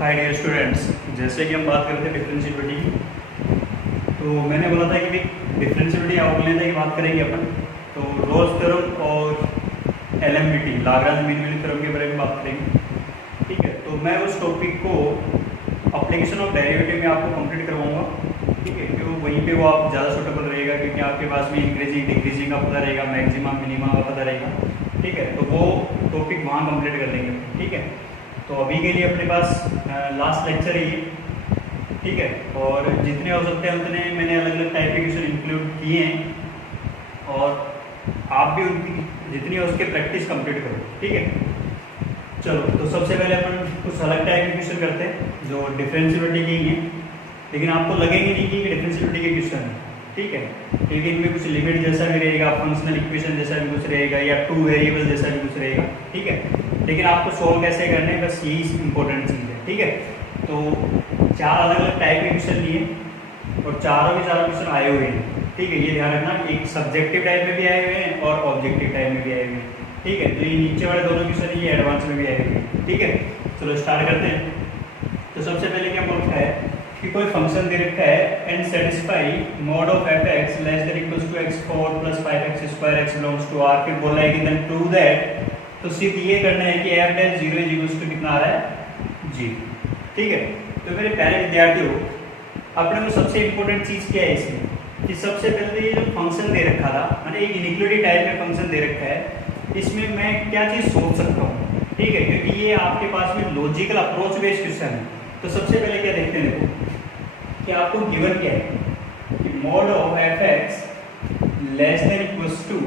Hi dear students, जैसे कि हम बात करते हैं डिफरेंशिएबिलिटी की, तो मैंने बोला था कि भाई डिफरेंशिएबिलिटी आउटलाइन की बात करेंगे अपन। तो रोल्स थ्योरम और एलएमडीटी लाग्रांज मीन वैल्यू थ्योरम के बारे में बात करेंगे। ठीक है, तो मैं उस टॉपिक को एप्लीकेशन ऑफ डेरिवेटिव में आपको कंप्लीट करवाऊंगा। ठीक है, क्यों वहीं पे वो आप ज़्यादा सूटेबल रहेगा, क्योंकि आपके पास में इंक्रीजिंग डिक्रीजिंग का पता रहेगा, मैक्सिमम मिनिमम का पता रहेगा। ठीक है, तो वो टॉपिक वहाँ कंप्लीट कर लेंगे। ठीक है, तो अभी के लिए अपने पास लास्ट लेक्चर है ये। ठीक है, और जितने हो सकते हैं उतने मैंने अलग अलग टाइप के क्वेश्चन इंक्लूड किए हैं, और आप भी उनकी जितनी हो उसके प्रैक्टिस कंप्लीट करो। ठीक है, चलो तो सबसे पहले अपन कुछ अलग टाइप के क्वेश्चन करते हैं जो डिफरेंशिएबिलिटी के ही हैं, लेकिन आपको लगेंगे नहीं कि डिफरेंशिएबिलिटी के क्वेश्चन है। ठीक है, क्योंकि इनमें कुछ लिमिट जैसा भी रहेगा, फंक्शनल इक्वेशन जैसा भी कुछ रहेगा, या टू वेरिएबल जैसा भी कुछ रहेगा। ठीक है, लेकिन आपको सोल्व कैसे करने हैं, बस यही इंपॉर्टेंट चीज़ है। ठीक है, तो चार अलग अलग टाइप के क्वेश्चन लिए और चारों के चारों क्वेश्चन आए हुए हैं। ठीक है, ये ध्यान रखना, एक सब्जेक्टिव टाइप में भी आए हुए हैं और ऑब्जेक्टिव टाइप में भी आए हुए हैं। ठीक है, तो ये नीचे वाले दोनों क्वेश्चन ये एडवांस में भी आए हुए हैं। ठीक है, चलो स्टार्ट करते हैं। तो सबसे पहले क्या बोल रखा है कि कोई फंक्शन दे रखा है and satisfy mod of f x less than equals to x4 plus 5x square x belongs to r। फिर बोला है कि देन प्रूव दैट, तो सिर्फ ये करना है कि f dash 0 is equals to कितना आ रहा है, जी। ठीक है, तो मेरे प्यारे विद्यार्थियों, अपने को सबसे इंपॉर्टेंट चीज क्या है इसमें कि सबसे पहले ये जो फंक्शन दे रखा था, मैंने एक इनइक्वालिटी टाइप में फंक्शन दे रखा है, इसमें मैं क्या चीज सोच सकता हूँ। ठीक है, क्योंकि ये आपके पास में लॉजिकल अप्रोच बेस्ड क्वेश्चन है। तो सबसे पहले क्या देखते हैं, देखो कि आपको गिवन क्या है कि mod of f x less than equals to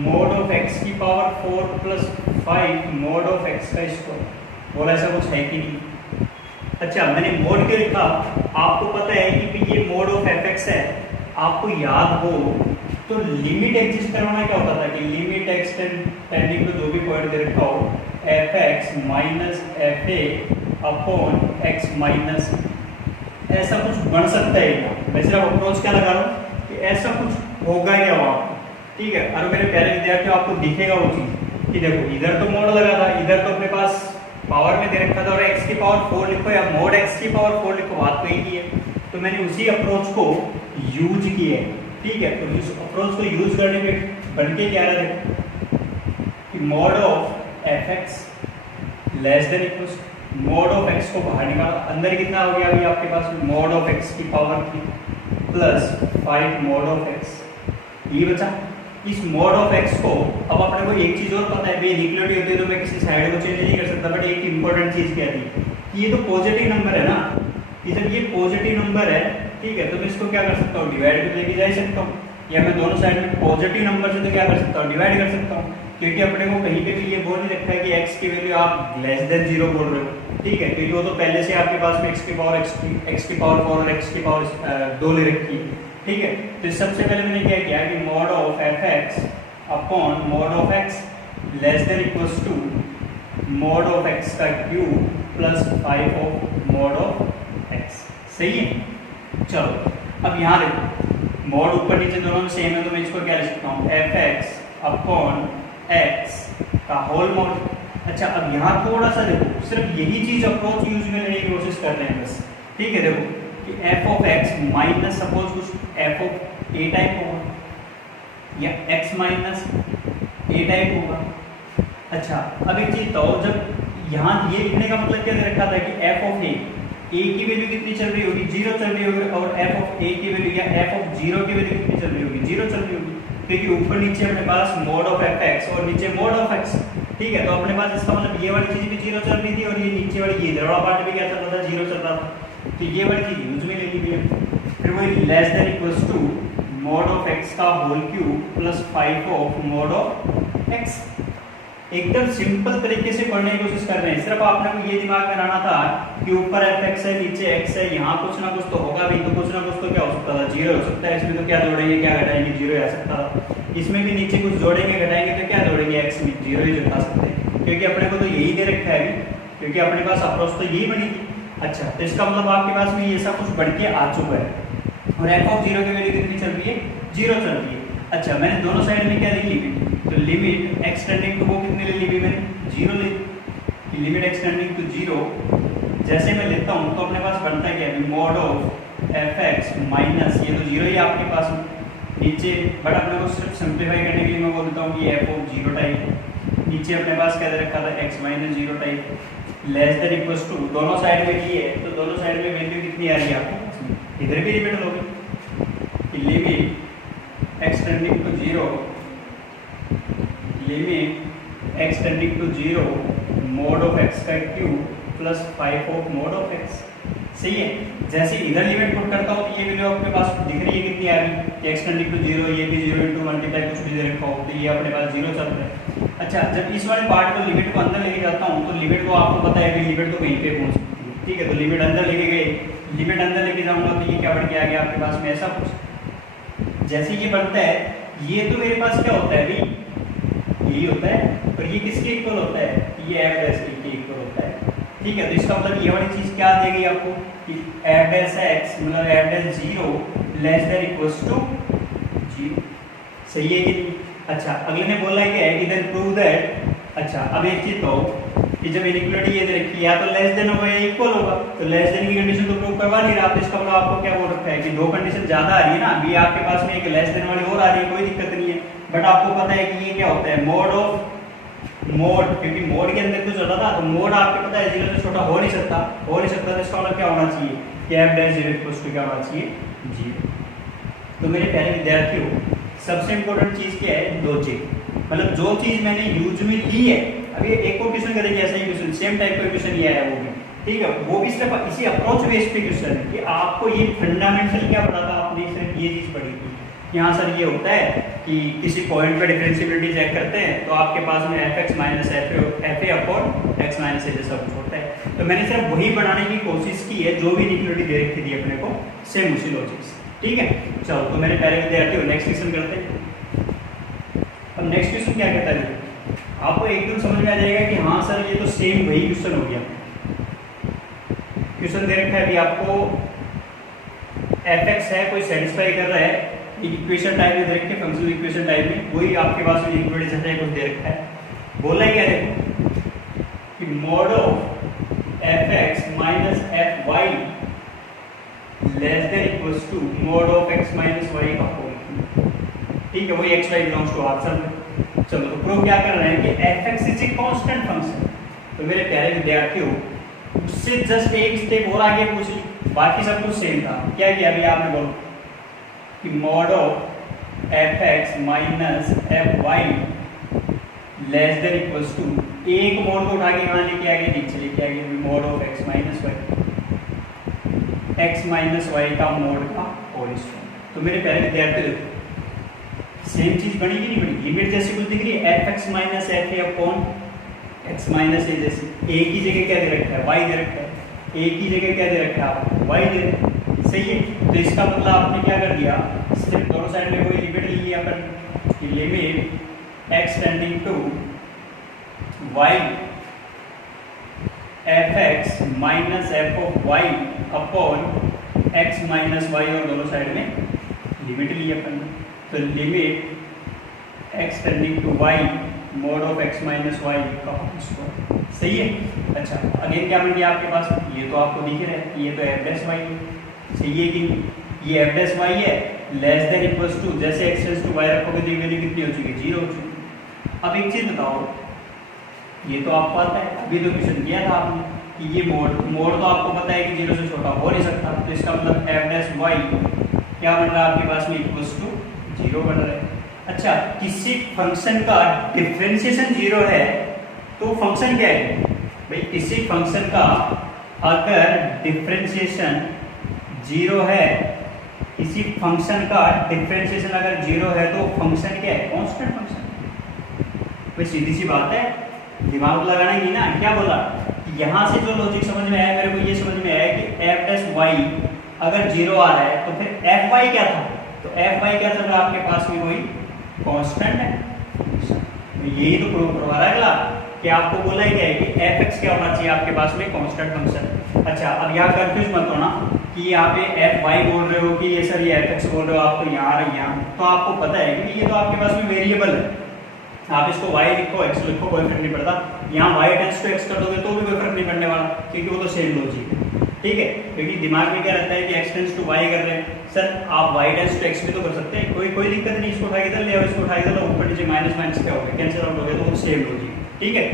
mod of x की power 4 plus 5 mod of x का स्क्वायर। बोला ऐसा कुछ है कि नहीं? अच्छा, मैंने मोड क्यों लिखा, आपको पता है कि ये मोड ऑफ एफ एक्स है। आपको याद हो तो लिमिट एग्जिस्ट करवाना क्या होता था कि लिमिट एक्स टेंडिंग टू जो भी पॉइंट दे रखा हो F x minus f a upon x minus, ऐसा कुछ बन सकता है क्या? मैं सिर्फ अप्रोच क्या लगा रहा हूँ कि ऐसा कुछ होगा क्या वहाँ पर। ठीक है, और मेरे प्यारे विद्यार्थियों, आपको दिखेगा वो चीज़ कि देखो इधर तो मोड लगा था, इधर तो अपने पास पावर में दे रखा था, और x की पावर 4 लिखो या मोड x की पावर 4 लिखो, बात तो एक ही है। तो मैंने उसी अप्रोच को यूज किया है। ठीक है, तो इस अप्रोच को यूज करने पे बन के क्या रहा है कि mod of f x less than equals mod of x को बाहर निकाला, अंदर कितना हो गया अभी आपके पास मॉड ऑफ एक्स की power 3 plus 5 mod of x, ये बचा। इस मॉड ऑफ एक्स को अब अपने को एक चीज और पता है, इनइक्वालिटी होती है तो मैं किसी साइड को चेंज नहीं कर सकता, बट एक इंपॉर्टेंट चीज क्या थी कि ये तो पॉजिटिव नंबर है ना, कि जब ये पॉजिटिव नंबर है, ठीक है, तो मैं इसको क्या कर सकता हूँ, डिवाइड में लेके जा सकता हूँ, या मैं दोनों साइड में पॉजिटिव नंबर से तो क्या कर सकता हूँ, डिवाइड कर सकता हूँ। क्योंकि अपने को कहीं पे भी ये बोल नहीं रखा है कि x की वैल्यू आप लेस देन 0 बोल रहे हो। ठीक है, क्योंकि वो तो पहले से आपके पास में x की पावर 4 और x की पावर 2 ले रखी है। ठीक है, तो सबसे पहले मैंने क्या किया कि mod of f x upon mod of x less than equals to mod of x का cube plus 5 of mod of x. सही है, चलो अब यहाँ देखो मॉड ऊपर नीचे दोनों में सेम है, तो मैं इसको क्या लिख सकता हूँ, एफ एक्स अपॉन एक्स का होल मॉड। अच्छा, अब यहाँ थोड़ा सा देखो, सिर्फ यही चीज अप्रोच यूज में लेने की कोशिश कर रहे हैं बस। ठीक है, देखो कि F of x minus suppose कुछ एफ ऑफ ए टाइप होगा या एक्स माइनस ए टाइप होगा। अच्छा, अब एक चीज तो जब यहाँ ये लिखने का मतलब क्या दे रखा था कि एफ ऑफ ए की वैल्यू कितनी चल रही होगी, 0 चल रही होगी, और एफ ऑफ ए की वैल्यू या एफ ऑफ 0 की वैल्यू कितनी चल रही होगी, 0 चल रही होगी, क्योंकि ऊपर नीचे अपने पास मोड ऑफ एफ एक्स और नीचे मोड ऑफ एक्स। ठीक है, तो अपने पास इसका मतलब ये वाली चीज भी 0 चल रही थी, और ये नीचे वाली ये दरवा पार्ट भी क्या चल रहा था, 0 चल रहा था। तो ये वाली चीज यूज में ले ली गई। फिर वही less than equals to mod of x का whole cube plus 5 of mod of x. एकदम सिंपल तरीके से पढ़ने की कोशिश कर रहे हैं, सिर्फ आपने को ये दिमाग में लाना था कि ऊपर एफ एक्स है, नीचे एक्स है, यहाँ कुछ ना कुछ तो होगा भी, तो कुछ ना कुछ तो क्या हो सकता था, 0 हो सकता है। इसमें तो क्या जोड़ेंगे क्या घटाएंगे, 0 आ सकता था। इसमें भी नीचे कुछ जोड़ेंगे घटाएंगे तो क्या जोड़ेंगे, एक्स में 0 ही जोड़ा सकते हैं, क्योंकि अपने को तो यही दे रखा है, क्योंकि अपने पास अप्रोच तो यही बनी थी। अच्छा, तो इसका मतलब आपके पास में ये सब कुछ बढ़ के आ चुका है, और एफ ऑफ 0 की वैल्यू कितनी चल रही है, 0 चल रही है। अच्छा, मैंने दोनों साइड में क्या ली लिमिट, तो लिमिट एक्स टेंडिंग टू वो कितने ले ली मैंने, 0 ले ली। लिमिट एक्स टेंडिंग टू 0 जैसे मैं लिखता हूँ तो अपने पास बनता है क्या, mod of f x minus, ये तो जीरो ही आपके पास नीचे, बट अपने को सिर्फ सिंप्लीफाई करने के लिए मैं बोलता हूँ कि एफ ऑफ जीरो टाइप, नीचे अपने पास क्या दे रखा था x minus zero type, less than equals to, दोनों साइड में लिए है तो दोनों साइड में वैल्यू कितनी आ रही है आपके पास, इधर भी लिमिट होगी, limit x tending to zero, limit x tending to zero mod of x का cube plus 5 of mod of x, सही है। जैसे इधर लिमिट पुट करता हूँ तो ये वैल्यू अपने पास दिख रही है कितनी आ रही है, एक्स टेंडिंग टू जीरो, ये भी जीरो इंटू मल्टीप्लाई कुछ भी दे रखा हो तो ये अपने पास जीरो चल रहा है। अच्छा, जब इस वाले पार्ट को लिमिट को अंदर लेके जाता हूँ तो लिमिट को आपको पता है कि लिमिट तो कहीं पे पहुंच सकती है, ठीक है, तो लिमिट अंदर लेके गए, लिमिट अंदर लेके जाऊंगा तो ये क्या बढ़ के आ गया आपके पास में ऐसा कुछ, जैसे ये बढ़ता है ये तो मेरे पास क्या होता है भाई, यही होता है, और ये किसके इक्वल होता है, ये एफ डैश के इक्वल होता है, ठीक है। तो इसका मतलब ये वाली चीज क्या देगी आपको कि एफ डैश एक्स मतलब f dash zero less than equals to zero, सही है कि नहीं। अच्छा, अगले ने बोला क्या है कि देन प्रूव दैट, अच्छा अब एक चीज तो कि जब इनइक्वालिटी ये दे रखी है या तो लेस देन होगा या इक्वल होगा, तो लेस देन की कंडीशन तो प्रूव करवा नहीं रहा, तो इसका मतलब आपको क्या बोल रखा है कि दो कंडीशन ज्यादा आ रही है ना, अभी आपके पास में एक लेस देन वाली और आ रही है, कोई दिक्कत नहीं है, बट आपको पता है कि ये क्या होता है मॉड ऑफ मोड, क्योंकि मोड के अंदर कुछ होता था तो मोड आपको पता है जीरो से छोटा हो नहीं सकता, तो इसका मतलब क्या होना चाहिए कि f dash zero equals to क्या होना चाहिए, जीरो। तो मेरे प्यारे विद्यार्थियों सबसे इंपॉर्टेंट चीज क्या है, लॉजिक, मतलब जो चीज मैंने यूज में ली है, अभी एक और क्वेश्चन करेंगे ऐसा ही क्वेश्चन, सेम टाइप का क्वेश्चन ये आया वो भी, ठीक है, वो भी सिर्फ इसी अप्रोच बेस्ड पे क्वेश्चन है कि आपको ये फंडामेंटल क्या पढ़ा था आपने, सिर्फ ये चीज पढ़ी थी। यहाँ सर ये होता है कि किसी पॉइंट पे डिफरेंशिएबिलिटी चेक करते हैं तो आपके पास में f x minus f a upon x minus a जैसा कुछ होता है, तो मैंने सिर्फ वही बनाने की कोशिश की है जो भी इनइक्वालिटी दे रखी थी अपने को, सेम उसी लॉजिक से, ठीक है। चलो तो मेरे प्यारे विद्यार्थियों नेक्स्ट क्वेश्चन करते हैं। अब नेक्स्ट क्वेश्चन क्या कहता है, आपको एकदम समझ में आ जाएगा कि हाँ सर ये तो सेम वही क्वेश्चन हो गया। क्वेश्चन दे रखा है अभी आपको एफ एक्स है, कोई सेटिस्फाई कर रहा है, इक्वेशन टाइप में दे रखे फंक्शनल इक्वेशन टाइप में, वही आपके पास में इक्वेशन है कुछ दे रखा है, बोला है क्या देखो कि mod of f x minus f y less than equals to mod of x minus y का होल, ठीक है, वही x y belongs to r. चलो तो प्रूव क्या कर रहे हैं कि f x is a constant function. तो मेरे प्यारे विद्यार्थियों उससे जस्ट एक स्टेप और आगे पूछ ली, बाकी सब कुछ सेम था, क्या किया अभी आपने बोलो कि mod of f x minus f y less than equals to, एक मॉड को उठा के कहाँ लेके आ गए, नीचे लेके आ गए, mod of x minus y, x minus y का मॉड का होल स्क्वायर। तो मेरे प्यारे विद्यार्थी सेम चीज बनी कि नहीं बनी, लिमिट जैसी कुछ दिख रही है, f x minus f a upon x minus a जैसे, ए की जगह क्या दे रखा है, वाई दे रखा है, ए की जगह क्या दे रखा है आपको, वाई दे रखा है, सही है। तो इसका मतलब आपने क्या कर दिया, सिर्फ दोनों साइड में कोई लिमिट ली है अपन, limit x tending to y f x minus f of y upon x minus y, और दोनों साइड में लिमिट ली अपन, तो limit x tending to y mod of x minus y का होल स्क्वायर, सही है। अच्छा अगेन क्या बन गया आपके पास, ये तो आपको दिख रहा है, ये तो एफ डैश वाई है, सही है कि ये एफ डैश वाई है लेस देन इक्वल्स टू, जैसे एक्स टेंड्स टू वाई रखोगे तो ये वैल्यू कितनी हो चुकी है, जीरो हो चुकी। अब एक चीज बताओ, ये तो आपको आता है, अभी तो क्वेश्चन किया था आपने कि ये मोड तो आपको पता है कि जीरो से छोटा हो नहीं सकता, तो इसका मतलब एफ डैश वाई क्या बन रहा है आपके पास में, इक्वल्स टू जीरो बन रहा है। अच्छा किसी फंक्शन का डिफरेंशिएशन जीरो है तो फंक्शन क्या है भाई, किसी फंक्शन का अगर डिफरेंशिएशन जीरो है, किसी फंक्शन का डिफरेंशिएशन अगर जीरो है तो फंक्शन क्या है, कांस्टेंट फंक्शन। भाई सीधी सी बात है, दिमाग लगाना ही ना, क्या बोला यहाँ से जो लॉजिक समझ में आया मेरे को, ये समझ में आया कि एफ डैश वाई अगर जीरो आ रहा है तो फिर एफ वाई क्या था, तो एफ वाई क्या चल रहा है आपके पास में, वही कांस्टेंट है। तो यही तो प्रूव करवा रहा है अगला कि आपको बोला ही क्या है कि एफ एक्स क्या होना चाहिए आपके पास में, कांस्टेंट फंक्शन। अच्छा अब यहाँ कंफ्यूज मत होना कि यहाँ पे एफ वाई बोल रहे हो कि ये सर ये एफ एक्स बोल रहे हो, आप तो यहाँ यहाँ, तो आपको पता है कि ये तो आपके पास में वेरिएबल है आप इसको y लिखो x लिखो कोई फर्क नहीं पड़ता, यहाँ y टेंस टू x कर दोगे तो भी कोई फर्क नहीं पड़ने वाला, क्योंकि वो तो सेम लॉजिक है। ठीक है, क्योंकि दिमाग में क्या रहता है कि x टेंस टू y कर रहे हैं, सर आप y टेंस टू x भी तो कर सकते हैं, कोई दिक्कत नहीं, इसको उठा के इधर ले आओ, इसको उठा के इधर लो, ऊपर नीचे माइनस माइनस क्या हो गया, कैंसिल आउट हो गया, तो वो सेम लॉजिक। ठीक है,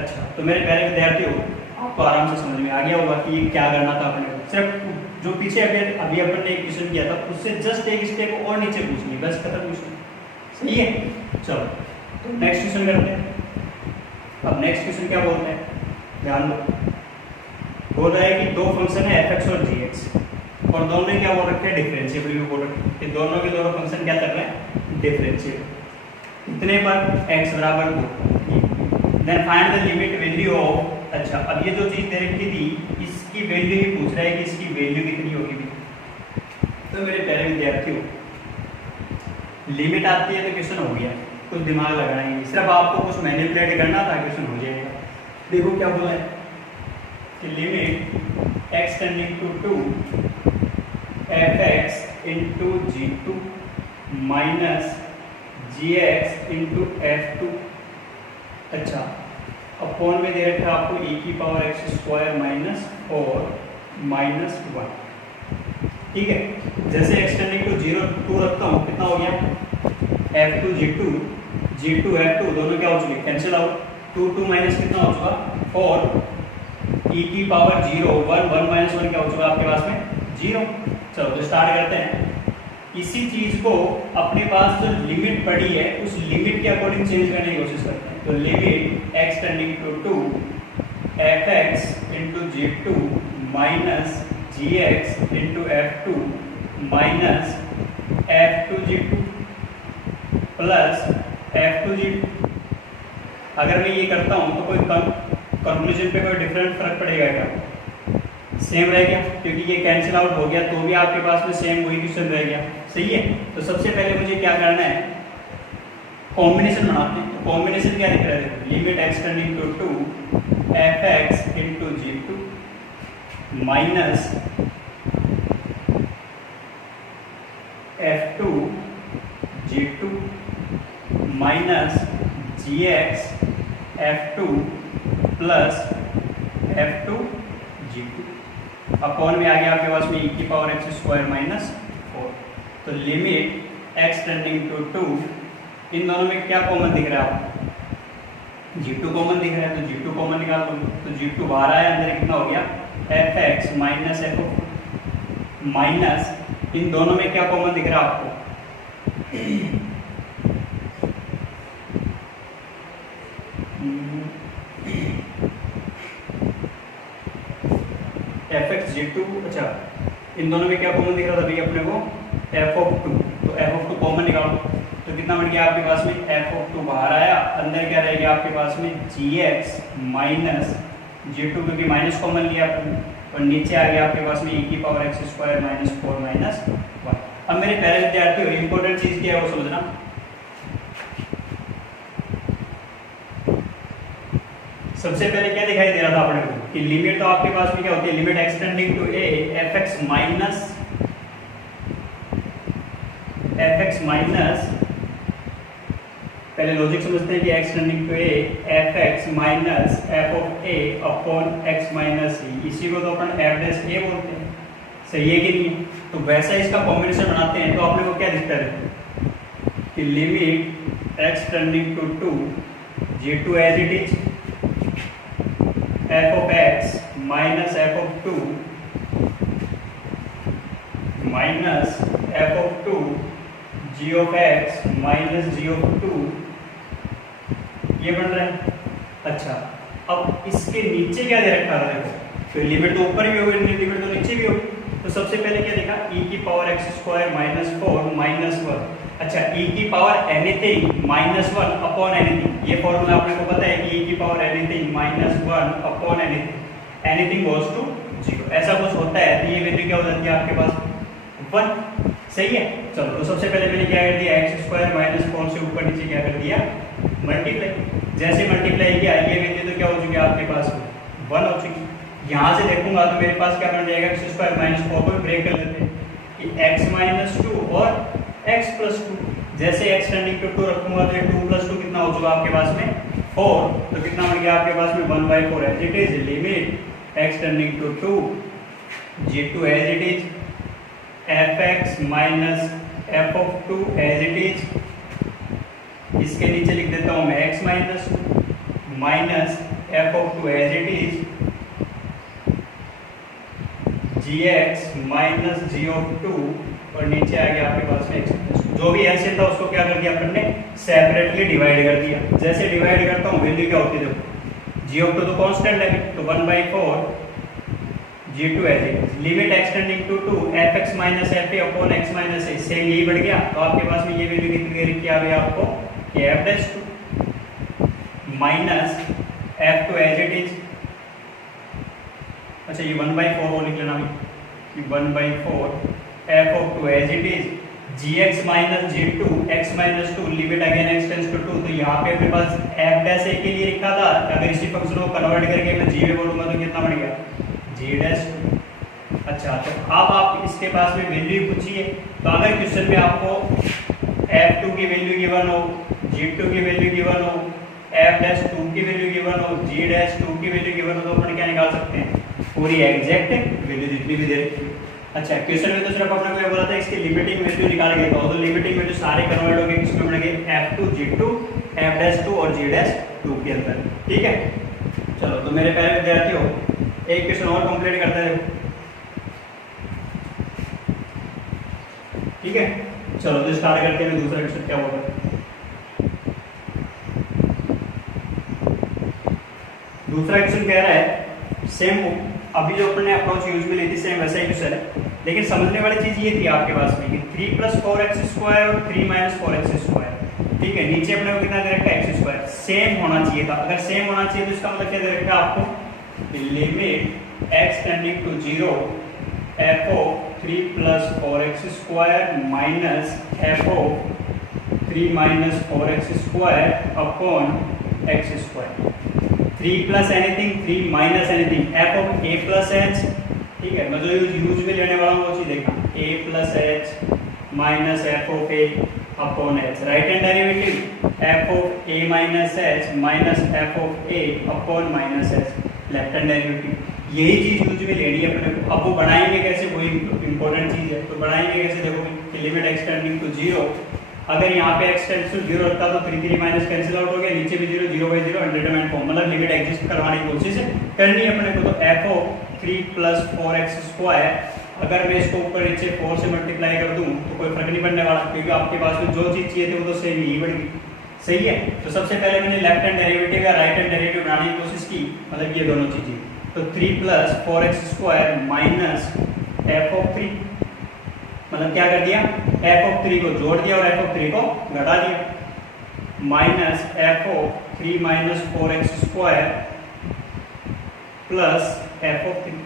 अच्छा तो मेरे प्यारे विद्यार्थियों, आपको आराम से समझ में आ गया होगा कि ये क्या करना था अपने को। सिर्फ जो पीछे अभी अपन ने एक क्वेश्चन किया था उससे जस्ट एक स्टेप और नीचे पूछनी, बस खत्म क्वेश्चन। सही है, चलो नेक्स्ट क्वेश्चन करते हैं। अब नेक्स्ट क्वेश्चन क्या बोलते हैं, ध्यान दो, बोल रहा है कि दो फंक्शन है f(x) और g(x) और दोनों में क्या बोल रखे हैं, डिफरेंशिएबल भी बोल रखे हैं, दोनों के दोनों फंक्शन क्या कर रहे हैं, डिफरेंशिएबल। इतने पर x बराबर 2, then find the limit value of, अच्छा अब ये जो चीज दे रखी थी इसकी वैल्यू ही पूछ रहा है कि इसकी वैल्यू कितनी होगी भी। तो मेरे प्यारे विद्यार्थियों, लिमिट आती है तो क्वेश्चन हो गया, कुछ दिमाग लगाना ही नहीं, सिर्फ आपको कुछ मैनिपुलेट करना था, क्वेश्चन हो जाएगा। देखो क्या बोला है कि limit x tending to 2 f(x) into g2 minus gx into f2, अच्छा अपॉन में दे रखा है आपको e⁻x² माइनस 4 माइनस 1। ठीक है, जैसे x टेंडिंग टू 0 2 रखता हूँ, कितना हो गया f2 g2 f2 दोनों क्या हो चुके, कैंसिल आउट, 2 माइनस कितना हो चुका 4, e⁻0 1 माइनस 1 क्या हो चुका आपके पास में 0। चलो तो स्टार्ट करते हैं, इसी चीज को अपने पास जो लिमिट पड़ी है उस लिमिट के अकॉर्डिंग चेंज करने की कोशिश करते हैं। तो limit x tending to 2 f(x) into g2 minus gx into f2 minus f2 g2 plus f2 g2। अगर मैं ये करता हूँ तो कोई कंक्लूजन पे कोई डिफरेंट फर्क पड़ेगा क्या, सेम रह गया, क्योंकि ये कैंसिल आउट हो गया तो भी आपके पास में सेम वही क्वेश्चन रह गया। सही है, तो सबसे पहले मुझे क्या करना है, कॉम्बिनेशन बनाते हैं। तो कॉम्बिनेशन क्या दिख रहा है, limit x tending to 2 f(x) into g2 minus f2 g2 minus gx f2 plus f2 g2 upon में आ गया आपके पास में e⁻x² माइनस 4। तो लिमिट x टेंडिंग टू 2, इन दोनों में क्या कॉमन दिख रहा है आपको, g2 कॉमन दिख रहा है, तो g2 कॉमन निकाल दो, तो g2 बाहर आया, अंदर कितना हो गया f(x) माइनस f माइनस, इन दोनों में क्या कॉमन दिख रहा है आपको, f(x) g2, अच्छा इन दोनों में क्या कॉमन दिख रहा था भैया अपने को f(2), तो f(2) कॉमन निकालो, तो कितना बन गया आपके पास में f(2) बाहर आया, अंदर क्या रहेगा आपके पास में gx माइनस g2, क्योंकि माइनस कॉमन लिया आपने, और नीचे आ गया आपके पास में e⁻x² माइनस 4 माइनस 1। अब मेरे प्यारे विद्यार्थियों, इंपॉर्टेंट चीज क्या है वो समझना, सबसे पहले क्या दिखाई दे रहा था अपने को कि लिमिट तो आपके पास में क्या होती है, limit x tending to a f(x) minus पहले लॉजिक समझते हैं कि x tending to a f(x) minus f(a) upon x minus e, इसी को तो अपन f'(a) बोलते हैं। सही है कि नहीं, तो वैसा इसका कॉम्बिनेशन बनाते हैं, तो आपने को क्या दिखता है कि limit x tending to 2 g2 as it is f(x) minus f(2) minus f(2) g(x) minus g(2) ये बन रहा है। अच्छा अब इसके नीचे क्या दे रखा है, देखो तो लिमिट तो ऊपर भी होगी, लिमिट तो नीचे भी होगी, तो सबसे पहले क्या देखा e⁻x² माइनस 4 माइनस 1। अच्छा e⁻anything माइनस 1 अपॉन एनीथिंग, ये फॉर्मूला आपने को पता है कि e⁻anything minus 1 upon anything goes to 0, ऐसा कुछ होता है तो ये वैल्यू क्या हो जाती है आपके पास 1। सही है, चलो तो सबसे पहले मैंने क्या कर दिया, x² माइनस 4 से ऊपर नीचे क्या कर दिया मल्टीप्लाई, जैसे मल्टीप्लाई किया ये वैल्यू तो क्या हो चुकी है आपके पास 1 हो चुकी। यहाँ से देखूंगा तो मेरे पास क्या बन जाएगा, x² माइनस 4 को ब्रेक कर लेते हैं कि x माइनस 2 और x प्लस 2, जैसे x टेंडिंग टू 2 रखूंगा तो ये 2 + 2 कितना हो चुका आपके पास में 4, तो कितना बन गया आपके पास में 1/4 as it is limit x tending to 2 g2 as it is fx minus f of 2 as it is, इसके नीचे लिख देता हूं मैं x minus minus f of 2 as it is gx minus g of 2 और नीचे आ गया आपके पास में x, जो भी एलसीएम था उसको क्या कर दिया अपन ने सेपरेटली डिवाइड कर दिया। जैसे डिवाइड करता हूँ वैल्यू क्या होती है देखो, g ऑफ 2 तो कांस्टेंट है तो 1/4 g2 as it is limit x tending to 2 fx minus fa upon x minus a, same यही बढ़ गया तो आपके पास में ये वैल्यू कितनी दे रखी है आपको कि f' minus f2 as it is, अच्छा ये 1/4 वो लिख लेना कि 1/4 f of 2 as it is gx minus g2 x minus 2 limit again x tends to 2, तो यहाँ पे अपने पास f डैश a के लिए लिखा था, अगर इसी फंक्शन को कन्वर्ट करके मैं g में बोलूंगा तो कितना बन गया g डैश। अच्छा तो अब आप इसके पास में वैल्यू पूछिए, तो अगर क्वेश्चन में आपको f2 की वैल्यू गिवन हो, g2 की वैल्यू गिवन हो, f डैश 2 की वैल्यू गिवन हो, g डैश 2 की वैल्यू गिवन हो, तो अपन क्या निकाल सकते हैं पूरी एग्जैक्ट वैल्यू जितनी भी दे रखी है। अच्छा क्वेश्चन में तो सिर्फ अपने को ये बोला था इसकी लिमिटिंग वैल्यू निकाल के तो लिमिटिंग वैल्यू सारे कन्वर्ट हो गए किसमें बनेंगे f2 g2 f'2 और g'2 के अंदर, ठीक है। चलो तो मेरे प्यारे विद्यार्थी हो एक क्वेश्चन और कंप्लीट करते हैं, ठीक है। चलो तो स्टार्ट करते हैं दूसरा क्वेश्चन क्या होगा। दूसरा क्वेश्चन कह रहा है सेम अभी जो अपने अप्रोच यूज में ली थी सेम वैसा ही क्वेश्चन है, लेकिन समझने वाली चीज ये थी आपके पास में कि 3 + 4x² और 3 - 4x², ठीक है। नीचे अपने को कितना दे रखा है x², सेम होना चाहिए था। अगर सेम होना चाहिए तो इसका मतलब क्या दे रखा है आपको limit x tending to 0 f of 3 + 4x² minus f of 3 - 4x² upon x²। 3 + anything 3 - anything f of a + h, ठीक है। मैं जो यूज में लेने वाला हूँ वो चीज देखना a + h minus f of a upon h, right hand derivative f of a - h minus f of a upon minus h, left hand derivative. यही चीज यूज में लेनी है अपने को। अब वो बनाएंगे कैसे, वही इंपॉर्टेंट चीज है। तो बनाएंगे कैसे देखो, लिमिट x टेंडिंग टू 0, अगर यहाँ पे x टेंड्स टू 0 रखता तो 3 3 माइनस कैंसिल आउट हो गया, नीचे भी 0 0/0 अनडिटरमाइंड फॉर्म, मतलब लिमिट एग्जिस्ट करवाने की कोशिश करनी है अपने को। तो f ऑफ 3 + 4x², अगर मैं इसको ऊपर नीचे 4 से मल्टीप्लाई कर दूं तो कोई फर्क नहीं पड़ने वाला, क्योंकि आपके पास में जो चीज चाहिए थी वो तो सेम ही बढ़ गई, सही है। तो सबसे पहले मैंने लेफ्ट हैंड डेरिवेटिव या राइट हैंड डेरिवेटिव बनाने की कोशिश की, मतलब ये दोनों चीजें। तो 3 + 4x² माइनस f ऑफ 3, मतलब क्या कर दिया f ऑफ 3 को जोड़ दिया और f ऑफ 3 को घटा दिया, minus f of 3 - 4x² plus f of 3,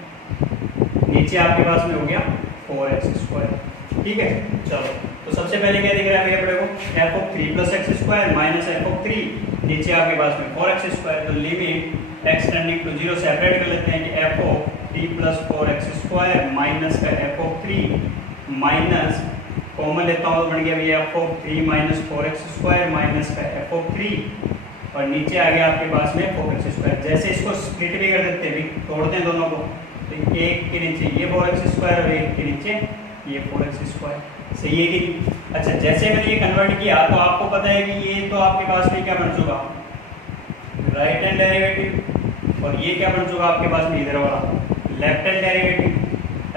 नीचे आपके पास में हो गया 4x², ठीक है। चलो तो सबसे पहले क्या दिख रहा है अपने को f of 3 + x² minus f of 3, नीचे आपके पास में 4x²। तो limit x tending to 0 separate कर लेते हैं कि f ऑफ 3 + 4x² माइनस का f ऑफ 3 माइनस कॉमन लेता हूँ तो बन गया भैया f ऑफ 3 - 4x² माइनस का f ऑफ 3 और नीचे आ गया आपके पास में 4x²। जैसे इसको स्प्लिट भी कर देते हैं, तोड़ते हैं दोनों को, तो एक के नीचे ये 4x² और एक के नीचे ये 4x², सही है कि। अच्छा जैसे मैंने ये कन्वर्ट किया तो आपको पता है कि ये तो आपके पास में क्या बन चुका राइट हैंड डेरिवेटिव, और ये क्या बन चुका आपके पास में इधर वाला लेफ्ट हैंड डेरिवेटिव।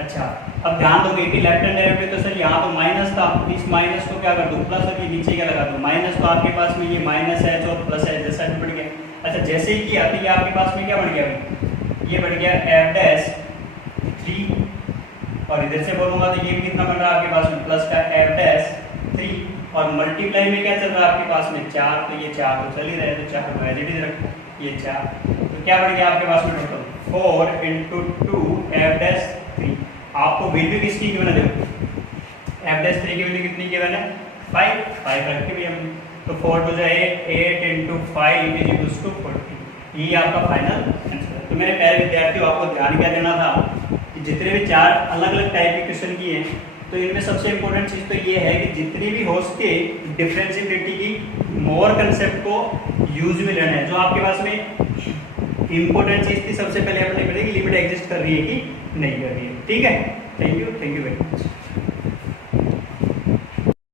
अच्छा अब ध्यान दोगे कि लेफ्ट हैंड डेरिवेटिव तो सर यहाँ तो माइनस था, इस माइनस को क्या कर दूं प्लस, और ये नीचे क्या लगा दूं माइनस, तो आपके पास में ये -h और प्लस h जैसा भी बढ़ गया। अच्छा जैसे ही किया तो ये आपके पास में क्या बढ़ गया, ये बढ़ गया f'3, और इधर से बोलूंगा तो ये भी कितना बन रहा है आपके पास में प्लस का f'3, और मल्टीप्लाई में क्या चल रहा है आपके पास में 4, तो ये 4 तो चल ही रहे, तो 4 को एज इट इज रखो, ये 4, तो क्या बढ़ गया आपके पास में टोटल 4 × 2 f'3। आपको वैल्यू किसकी गिवन है, देखो f'3 की वैल्यू कितनी गिवन है 5 रख के भी हमने, तो 4 × 8 × 5 = 40, ये आपका फाइनल आंसर है। तो मेरे प्यारे विद्यार्थियों आपको ध्यान क्या देना था कि जितने भी 4 अलग अलग टाइप के क्वेश्चन किए तो इनमें सबसे इंपॉर्टेंट चीज तो ये है कि जितनी भी हो सके डिफरेंशिएबिलिटी की मोर कंसेप्ट को यूज में लेना है। जो आपके पास में इंपॉर्टेंट चीज थी सबसे पहले अपने लिमिट एग्जिस्ट कर रही है कि नहीं कर रही है। ठीक है, थैंक यू वेरी मच।